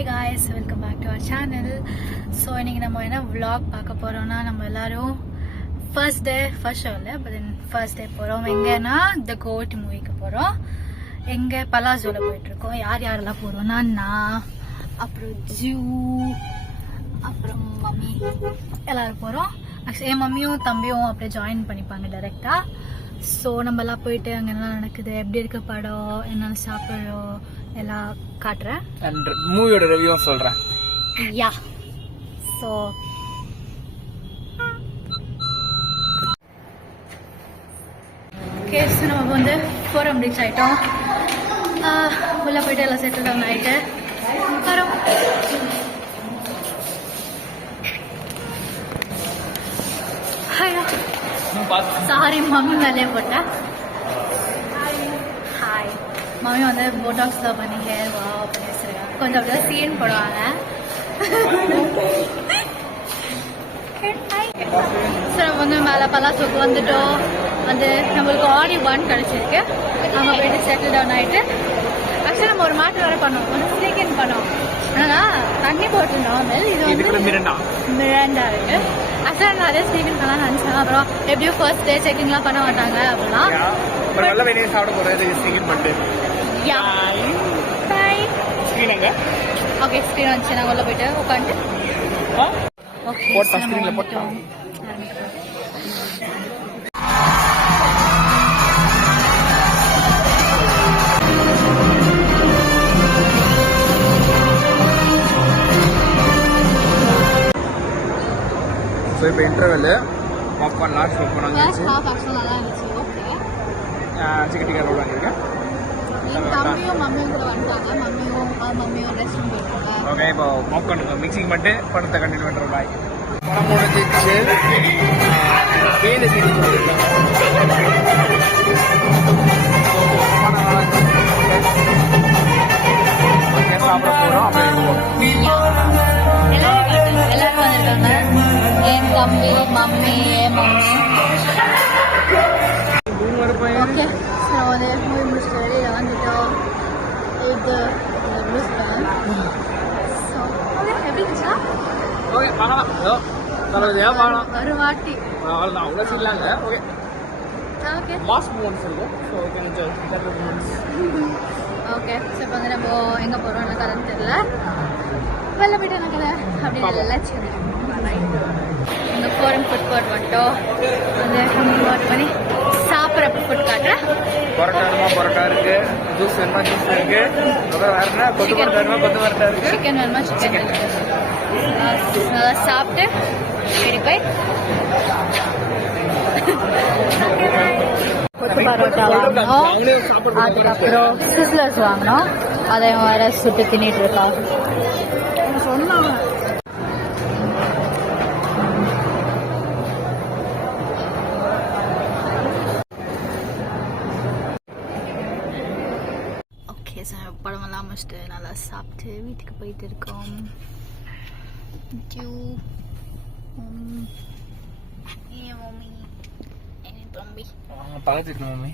Hi guys, welcome back to our channel. So இன்றைக்கி நம்ம என்ன vlog பார்க்க போகிறோம்னா, நம்ம எல்லோரும் ஃபர்ஸ்ட் ஷோ இல்லை பட் தென் ஃபர்ஸ்ட் டே போகிறோம். எங்கன்னா த கோட் மூவிக்கு போகிறோம். எங்கே பலாசோவில் போயிட்டுருக்கோம். யார் யாரெல்லாம் போகிறோம்னா, நான் அப்புறம் ஜூ அப்புறம் மம்மி எல்லோரும் போகிறோம். ஆக்சுவலி என் மம்மியும் தம்பியும் அப்படியே ஜாயின் பண்ணிப்பாங்க டைரெக்டாக. ஸோ நம்மலாம் போயிட்டு அங்கே என்ன நடக்குது, எப்படி இருக்க படம், என்னென்ன சாப்பிட்றோம் எல்லாம் காட்டுறேன். அண்ட் மூவியோட ரிவ்யூவும் சொல்கிறேன். யா ஸோ ஓகே, ஸோ நம்ம வந்து ஃபோரம் ரீச் ஆகிட்டோம். உள்ளே போயிட்டு எல்லாம் செட்டில் டவுன் ஆகிட்டு வரோம். சாரி, மம்மி மேலே போட்டேன். ஹாய், மம்மி வந்து போட்டாக்ஸ்லாம் பண்ணி ஹேர் வா பண்ணிச்சிருக்காங்க. கொஞ்சம் அப்படியே சீன் போடுவாங்க. ஸோ நம்ம வந்து மேலே பலாசோக்கு வந்துட்டோம். வந்து நம்மளுக்கு ஆடி 1 கிடச்சிருக்கு. அங்கே போயிட்டு செட்டில் டவுன் ஆகிட்டு ஆக்சுவலாக நம்ம ஒரு மாட்டு வர பண்ணோம், வந்து ஸ்னீக்கிங் பண்ணோம். ஆனால் தண்ணி போட்டு நார்மல், இது வந்து மிராண்டா இருக்கு. ஆக்சுவலாக நான் அதே ஸ்னீக்கிங் பண்ணலாம் நினச்சேன். அப்புறம் எப்படியும் ஃபர்ஸ்ட் டே செக்கிங்லாம் பண்ண மாட்டாங்க அப்படிலாம். நல்ல வெளியே சாப்பிட போகிறது ஸ்னீக்கிங் பண்ணிட்டு. யா பாய். ஸ்க்ரீன் எங்க? ஓகே, ஸ்க்ரீன் வந்துச்சு. நாங்கள் உள்ள போயிட்டு உட்காந்துட்டு போட்டோம், ஸ்க்ரீனில் போட்டோம். ஸோ இப்போ இன்டர்வெல்லு பாப்கார்ன் லாஸ்ட் ஒர்க் பண்ணாங்க. சிக்கன் டிக்கா ரோல் வாங்கியிருக்கேன். தம்பியும் மம்மியும் கூட வந்துட்டாங்க. மம்மியும் ரெஸ்ட் ரூம் போயிருக்காங்க. ஓகே, இப்போ பாப்கார்னுக்கு மிக்சிங் பண்ணிட்டு படத்தை கண்டினியூ பண்ணுறோம். பாய். படம் முடிஞ்சிச்சு. பேரு சீனி சாப்பிட போகிறோம். எல்லாரும் வந்துருக்காங்க. என் தம்பி, மம்மி, என் மம்மி. ஓகே, ஸோ வந்து மூவி முடிச்சுட்டு வெளியில் வந்துட்டோம். இது பிரிஸ்பேன். ஸோ ஓகே, எப்படி இருந்துச்சா? ஓகே, பார்க்கலாம். பார்க்கலாம் ஒரு வாட்டி அவ்வளோதான். அவ்வளோ சொல்லாங்க. ஓகே ஓகே மாஸ்க் மூமெண்ட்ஸ் இருக்கும். So okay, okay. ஸோ இப்போ வந்து நம்ம எங்கே போகிறோம் எனக்கு கதை தெரியல. வெளில போய்ட்டு எனக்கு அப்படி லட்ச் இந்த ஃபோரன் ஃபுட் கோர்ட் வந்துட்டோம். வந்து வாட் பண்ணி சாப்பிட்ற ஃபுட் காட்டுறேன். பரோட்டா வேணுமா பரோட்டா இருக்கு, ஜூஸ் வேணுமா ஜூஸ் இருக்கு, வேற என்ன கொத்து பரோட்டா வேணுமா கொத்து பரோட்டா இருக்கு, சிக்கன் வேணுமா சிக்கன் இருக்கு. நல்லா சாப்பிட்டு ரெடி போய் கொத்து பரோட்டா வாங்கினோம். அதுக்கப்புறம் சிஸ்லர்ஸ் வாங்கினோம். அதை வர சுட்டு தின்னிட்டு இருக்கா சொன்னாங்க. ஓகே சார், படமெல்லாம் முடிச்சுட்டு நல்லா சாப்பிட்டு வீட்டுக்கு போயிட்டு இருக்கோம். என் மம்மி, என் தம்பி பழத்துக்கு மம்மி